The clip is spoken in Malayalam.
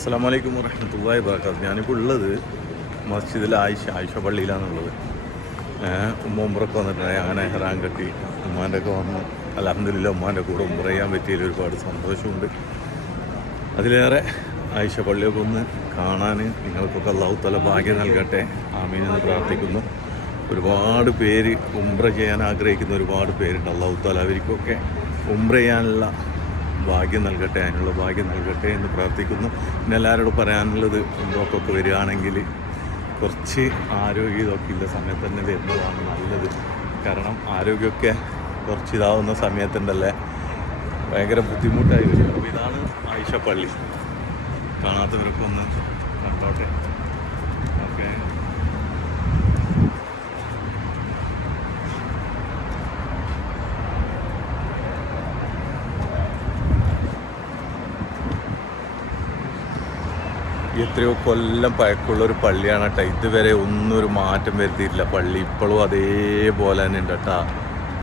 അസ്സലാമു അലൈക്കും വറഹ്മത്തുള്ളാഹി വബറകാതുഹു. ഞാനിപ്പോൾ ഉള്ളത് മസ്ജിദിൽ ആയിഷ പള്ളിയിലാണുള്ളത്. ഉമ്രക്ക് വന്നിട്ടുണ്ടായി. അങ്ങനെ ഹെറാൻ കെട്ടി ഉമ്മാൻ്റെ ഒക്കെ വന്ന് അൽഹംദുലില്ലാഹ് ഉമ്മാൻ്റെ കൂടെ ഉംറ ചെയ്യാൻ പറ്റിയതിൽ ഒരുപാട് സന്തോഷമുണ്ട്. അതിലേറെ ആയിഷ പള്ളിയൊക്കെ ഒന്ന് കാണാൻ നിങ്ങൾക്കൊക്കെ അല്ലാഹു തആല ഭാഗ്യം നൽകട്ടെ, ആമീൻ എന്ന് പ്രാർത്ഥിക്കുന്നു. ഒരുപാട് പേര് ഉംറ ചെയ്യാൻ ആഗ്രഹിക്കുന്ന ഒരുപാട് പേരുണ്ട്. അല്ലാഹു തആല അവർക്കൊക്കെ ഉംറ ചെയ്യാനുള്ള ഭാഗ്യം നൽകട്ടെ, അതിനുള്ള ഭാഗ്യം നൽകട്ടെ എന്ന് പ്രാർത്ഥിക്കുന്നു. പിന്നെ എല്ലാവരോടും പറയാനുള്ളത്, ഉംറക്കൊക്കെ വരികയാണെങ്കിൽ കുറച്ച് ആരോഗ്യം ഇതൊക്കെ ഇല്ല സമയത്ത് തന്നെ വരുന്നതാണ് നല്ലത്. കാരണം ആരോഗ്യമൊക്കെ കുറച്ച് ഇതാവുന്ന സമയത്തുണ്ടല്ലേ ഭയങ്കര ബുദ്ധിമുട്ടായി വരും. അപ്പോൾ ഇതാണ് ആയിഷ പള്ളി. കാണാത്തവരൊക്കെ ഒന്ന് കണ്ടോട്ടെ. ഓക്കെ, എത്രയോ കൊല്ലം പഴക്കമുള്ളൊരു പള്ളിയാണ് കേട്ടോ. ഇതുവരെ ഒന്നും ഒരു മാറ്റം വരുത്തിയിട്ടില്ല. പള്ളി ഇപ്പോഴും അതേപോലെ തന്നെ ഉണ്ട് കേട്ടോ.